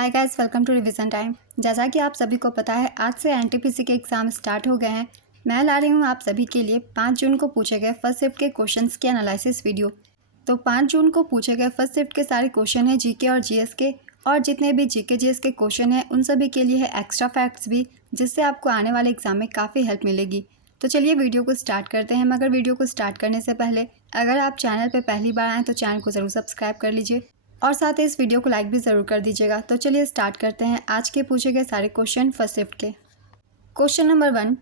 Hi guys, welcome to revision time. जैसा कि आप सभी को पता है, आज से एनटीपीसी के एग्ज़ाम स्टार्ट हो गए हैं। मैं ला रही हूँ आप सभी के लिए 5 जून को पूछे गए फर्स्ट शिफ्ट के क्वेश्चंस के एनालिसिस वीडियो। तो 5 जून को पूछे गए फर्स्ट शिफ्ट के सारे क्वेश्चन हैं जीके और जीएस के, और जितने भी जीके जीएस के क्वेश्चन हैं उन सभी के लिए है एक्स्ट्रा फैक्ट्स भी, जिससे आपको आने वाले एग्जाम में काफ़ी हेल्प मिलेगी। तो चलिए वीडियो को स्टार्ट करते हैं। मगर वीडियो को स्टार्ट करने से पहले अगर आप चैनल पर पहली बार आएँ तो चैनल को ज़रूर सब्सक्राइब कर लीजिए और साथ ही इस वीडियो को लाइक भी ज़रूर कर दीजिएगा। तो चलिए स्टार्ट करते हैं आज के पूछे गए सारे क्वेश्चन फर्स्ट शिफ्ट के। क्वेश्चन नंबर 1,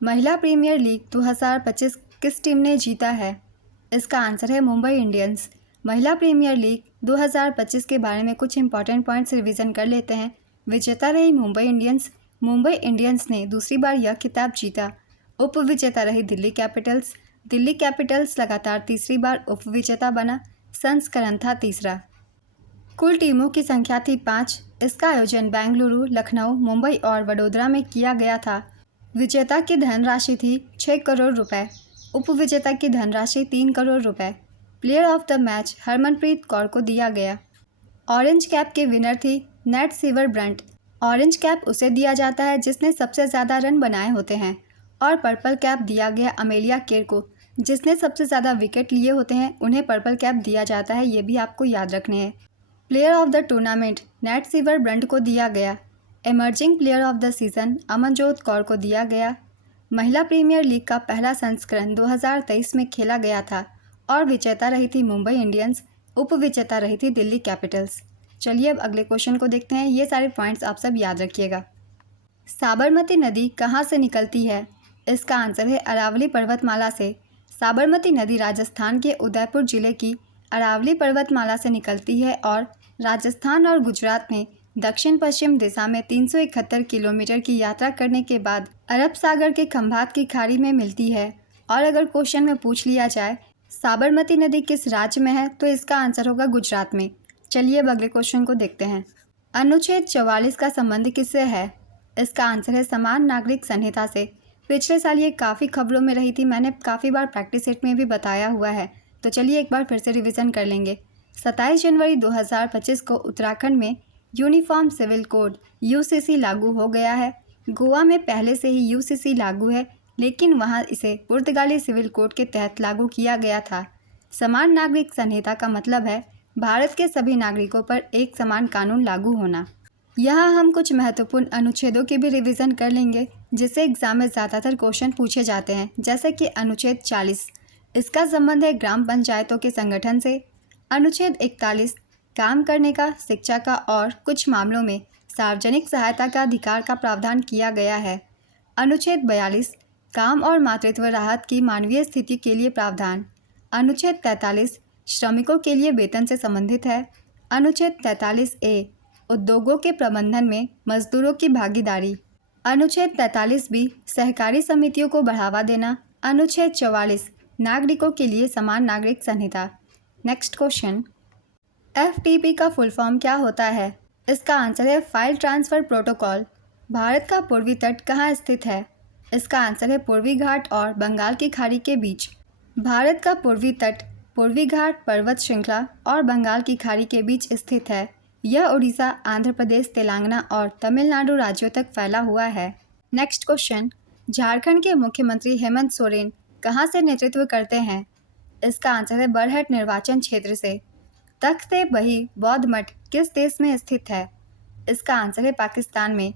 महिला प्रीमियर लीग 2025 किस टीम ने जीता है? इसका आंसर है मुंबई इंडियंस। महिला प्रीमियर लीग 2025 के बारे में कुछ इंपॉर्टेंट पॉइंट्स रिवीजन कर लेते हैं। विजेता रही मुंबई इंडियंस। मुंबई इंडियंस ने दूसरी बार यह खिताब जीता। उप विजेता रही दिल्ली कैपिटल्स। दिल्ली कैपिटल्स लगातार तीसरी बार उप विजेता बना। संस्करण था तीसरा। कुल टीमों की संख्या थी 5। इसका आयोजन बेंगलुरु, लखनऊ, मुंबई और वडोदरा में किया गया था। विजेता की धनराशि थी 6 करोड़ रुपए। उप विजेता की धनराशि 3 करोड़ रुपए। Player of the match Harmanpreet Kaur को दिया गया। ऑरेंज कैप के विनर थी net sewer Brunt. Orange cap उसे दिया जाता है जिसने सबसे ज़्यादा रन बनाए होते हैं, और पर्पल कैप दिया गया अमेलिया केर को, जिसने सबसे ज़्यादा विकेट लिए होते हैं। उन्हें पर्पल कैप दिया जाता है, ये भी आपको याद रखने हैं। Player of the tournament net sewer Brunt को दिया गया। Emerging player of the season Amanjot Kaur को दिया गया। महिला प्रीमियर लीग का पहला संस्करण 2023 में खेला गया था और विजेता रही थी मुंबई इंडियंस। उप विजेता रही थी दिल्ली कैपिटल्स। चलिए अब अगले क्वेश्चन को देखते हैं। ये सारे पॉइंट्स आप सब याद रखिएगा। साबरमती नदी कहाँ से निकलती है? इसका आंसर है अरावली पर्वतमाला से। साबरमती नदी राजस्थान के उदयपुर जिले की अरावली पर्वतमाला से निकलती है और राजस्थान और गुजरात में दक्षिण पश्चिम दिशा में 371 किलोमीटर की यात्रा करने के बाद अरब सागर के खंभात की खाड़ी में मिलती है। और अगर क्वेश्चन में पूछ लिया जाए साबरमती नदी किस राज्य में है, तो इसका आंसर होगा गुजरात में। चलिए अब अगले क्वेश्चन को देखते हैं। अनुच्छेद 44 का संबंध किससे है? इसका आंसर है समान नागरिक संहिता से। पिछले साल ये काफ़ी खबरों में रही थी, मैंने काफ़ी बार प्रैक्टिस सेट में भी बताया हुआ है। तो चलिए एक बार फिर से रिवीजन कर लेंगे। 27 जनवरी 2025 को उत्तराखंड में यूनिफॉर्म सिविल कोड यूसीसी लागू हो गया है। गोवा में पहले से ही यूसीसी लागू है, लेकिन वहां इसे पुर्तगाली सिविल कोड के तहत लागू किया गया था। समान नागरिक संहिता का मतलब है भारत के सभी नागरिकों पर एक समान कानून लागू होना। यहाँ हम कुछ महत्वपूर्ण अनुच्छेदों की भी रिवीजन कर लेंगे, जिससे एग्जाम में ज़्यादातर क्वेश्चन पूछे जाते हैं। जैसे कि अनुच्छेद 40, इसका संबंध है ग्राम पंचायतों के संगठन से। अनुच्छेद 41, काम करने का, शिक्षा का और कुछ मामलों में सार्वजनिक सहायता का अधिकार का प्रावधान किया गया है। अनुच्छेद 42, काम और मातृत्व राहत की मानवीय स्थिति के लिए प्रावधान। अनुच्छेद 43, श्रमिकों के लिए वेतन से संबंधित है। अनुच्छेद 43A, उद्योगों के प्रबंधन में मजदूरों की भागीदारी। अनुच्छेद 43B, सहकारी समितियों को बढ़ावा देना। अनुच्छेद 44, नागरिकों के लिए समान नागरिक संहिता। नेक्स्ट क्वेश्चन, एफटीपी का फुल फॉर्म क्या होता है? इसका आंसर है फाइल ट्रांसफ़र प्रोटोकॉल। भारत का पूर्वी तट कहाँ स्थित है? इसका आंसर है पूर्वी घाट और बंगाल की खाड़ी के बीच। भारत का पूर्वी तट पूर्वी घाट पर्वत श्रृंखला और बंगाल की खाड़ी के बीच स्थित है। यह उड़ीसा, आंध्र प्रदेश, तेलंगाना और तमिलनाडु राज्यों तक फैला हुआ है। नेक्स्ट क्वेश्चन, झारखंड के मुख्यमंत्री हेमंत सोरेन कहाँ से नेतृत्व करते हैं? इसका आंसर है बरहट निर्वाचन क्षेत्र से। तख्त-ए-बही बौद्ध मठ किस देश में स्थित है? इसका आंसर है पाकिस्तान में।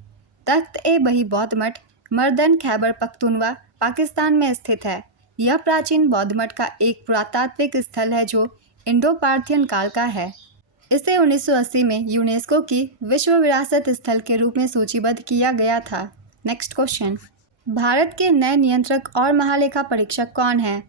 तख्त-ए-बही बौद्ध मठ मर्दन खैबर पख्तूनवा, पाकिस्तान में स्थित है। यह प्राचीन बौद्ध मठ का एक पुरातात्विक स्थल है जो इंडो पार्थियन काल का है। इसे 1980 में यूनेस्को की विश्व विरासत स्थल के रूप में सूचीबद्ध किया गया था। नेक्स्ट क्वेश्चन, भारत के नए नियंत्रक और महालेखा परीक्षक कौन है?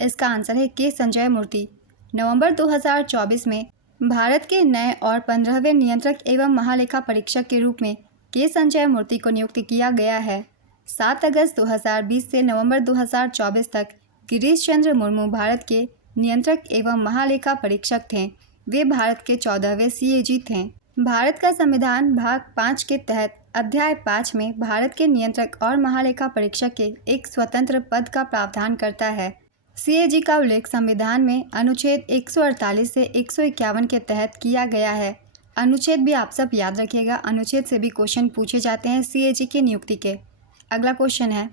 इसका आंसर है के संजय मूर्ति। नवंबर 2024 में भारत के नए और 15वें नियंत्रक एवं महालेखा परीक्षक के रूप में के संजय मूर्ति को नियुक्त किया गया है। 7 अगस्त 2020 से नवंबर 2024 तक गिरीश चंद्र मुर्मू भारत के नियंत्रक एवं महालेखा परीक्षक थे। वे भारत के 14वें सीएजी थे। भारत का संविधान भाग 5 के तहत अध्याय 5 में भारत के नियंत्रक और महालेखा परीक्षक के एक स्वतंत्र पद का प्रावधान करता है। सीएजी का उल्लेख संविधान में अनुच्छेद 148 से 151 के तहत किया गया है। अनुच्छेद भी आप सब याद रखिएगा, अनुच्छेद से भी क्वेश्चन पूछे जाते हैं CAG की नियुक्ति के। अगला क्वेश्चन है,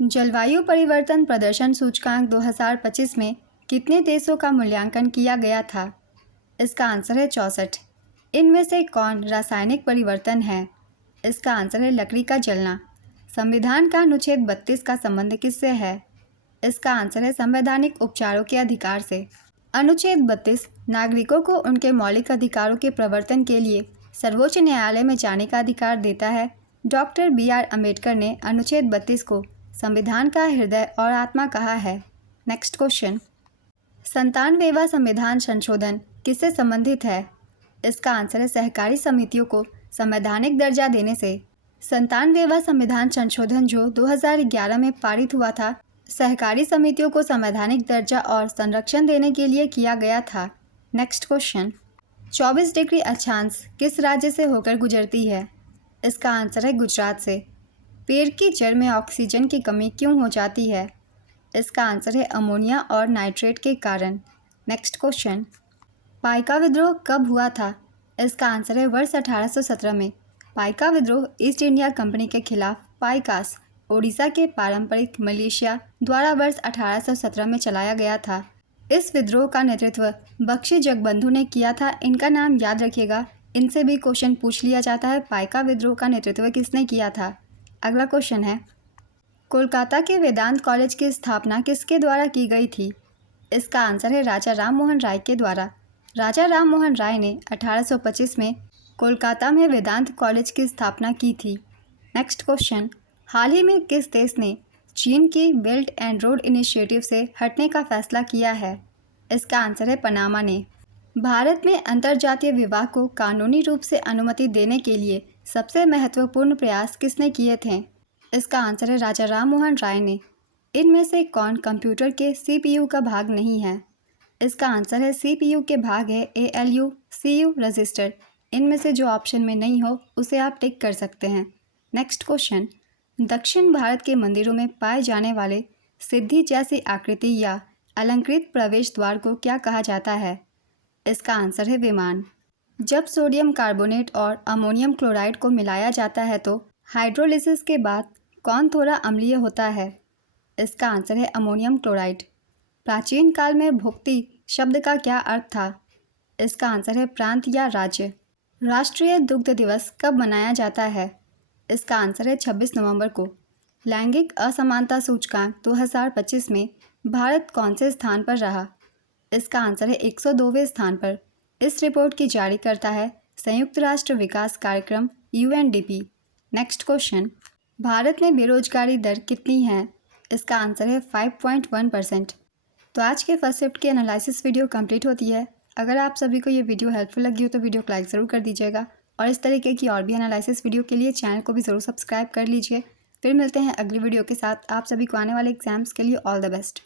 जलवायु परिवर्तन प्रदर्शन सूचकांक 2025 में कितने देशों का मूल्यांकन किया गया था? इसका आंसर है 64। इनमें से कौन रासायनिक परिवर्तन है? इसका आंसर है लकड़ी का जलना। संविधान का अनुच्छेद 32 का संबंध किससे है? इसका आंसर है संवैधानिक उपचारों के अधिकार से। अनुच्छेद 32 नागरिकों को उनके मौलिक अधिकारों के प्रवर्तन के लिए सर्वोच्च न्यायालय में जाने का अधिकार देता है। डॉक्टर BR अम्बेडकर ने अनुच्छेद 32 को संविधान का हृदय और आत्मा कहा है। नेक्स्ट क्वेश्चन, 97वां संविधान संशोधन किससे संबंधित है? इसका आंसर है सहकारी समितियों को संवैधानिक दर्जा देने से। 97वां संविधान संशोधन जो 2011 में पारित हुआ था, सहकारी समितियों को संवैधानिक दर्जा और संरक्षण देने के लिए किया गया था। नेक्स्ट क्वेश्चन, 24 डिग्री अक्षांश किस राज्य से होकर गुजरती है? इसका आंसर है गुजरात से। पेड़ की जड़ में ऑक्सीजन की कमी क्यों हो जाती है? इसका आंसर है अमोनिया और नाइट्रेट के कारण। नेक्स्ट क्वेश्चन, पाइका विद्रोह कब हुआ था? इसका आंसर है वर्ष 1817 में। पाइका विद्रोह ईस्ट इंडिया कंपनी के खिलाफ पाइकास, ओडिशा के पारंपरिक मलेशिया द्वारा वर्ष 1817 में चलाया गया था। इस विद्रोह का नेतृत्व बख्शी जगबंधु ने किया था। इनका नाम याद रखिएगा, इनसे भी क्वेश्चन पूछ लिया जाता है, पाइका विद्रोह का नेतृत्व किसने किया था। अगला क्वेश्चन है, कोलकाता के वेदांत कॉलेज की स्थापना किसके द्वारा की गई थी? इसका आंसर है राजा राम मोहन राय के द्वारा। राजा राम मोहन राय ने 1825 में कोलकाता में वेदांत कॉलेज की स्थापना की थी। नेक्स्ट क्वेश्चन, हाल ही में किस देश ने चीन की बेल्ट एंड रोड इनिशिएटिव से हटने का फैसला किया है? इसका आंसर है पनामा ने। भारत में अंतर्जातीय विवाह को कानूनी रूप से अनुमति देने के लिए सबसे महत्वपूर्ण प्रयास किसने किए थे? इसका आंसर है राजा राम मोहन राय ने। इनमें से कौन कंप्यूटर के CPU का भाग नहीं है? इसका आंसर है CPU के भाग है ALU, CU रजिस्टर। इनमें से जो ऑप्शन में नहीं हो उसे आप टिक कर सकते हैं। नेक्स्ट क्वेश्चन, दक्षिण भारत के मंदिरों में पाए जाने वाले सिद्धि जैसी आकृति या अलंकृत प्रवेश द्वार को क्या कहा जाता है? इसका आंसर है विमान। जब सोडियम कार्बोनेट और अमोनियम क्लोराइड को मिलाया जाता है तो हाइड्रोलिसिस के बाद कौन थोड़ा अम्लीय होता है? इसका आंसर है अमोनियम क्लोराइड। प्राचीन काल में भुक्ति शब्द का क्या अर्थ था? इसका आंसर है प्रांत या राज्य। राष्ट्रीय दुग्ध दिवस कब मनाया जाता है? इसका आंसर है 26 नवंबर को। लैंगिक असमानता सूचकांक 2025 में भारत कौन से स्थान पर रहा? इसका आंसर है 102वें स्थान पर। इस रिपोर्ट की जारी करता है संयुक्त राष्ट्र विकास कार्यक्रम UNDP। नेक्स्ट क्वेश्चन, भारत में बेरोजगारी दर कितनी है? इसका आंसर है 5.1%। तो आज के फर्स्ट शिफ्ट की एनालिसिस वीडियो कंप्लीट होती है। अगर आप सभी को ये वीडियो हेल्पफुल लगी हो तो वीडियो को लाइक ज़रूर कर दीजिएगा और इस तरीके की और भी एनालिसिस वीडियो के लिए चैनल को भी ज़रूर सब्सक्राइब कर लीजिए। फिर मिलते हैं अगली वीडियो के साथ। आप सभी को आने वाले एग्जाम्स के लिए ऑल द बेस्ट।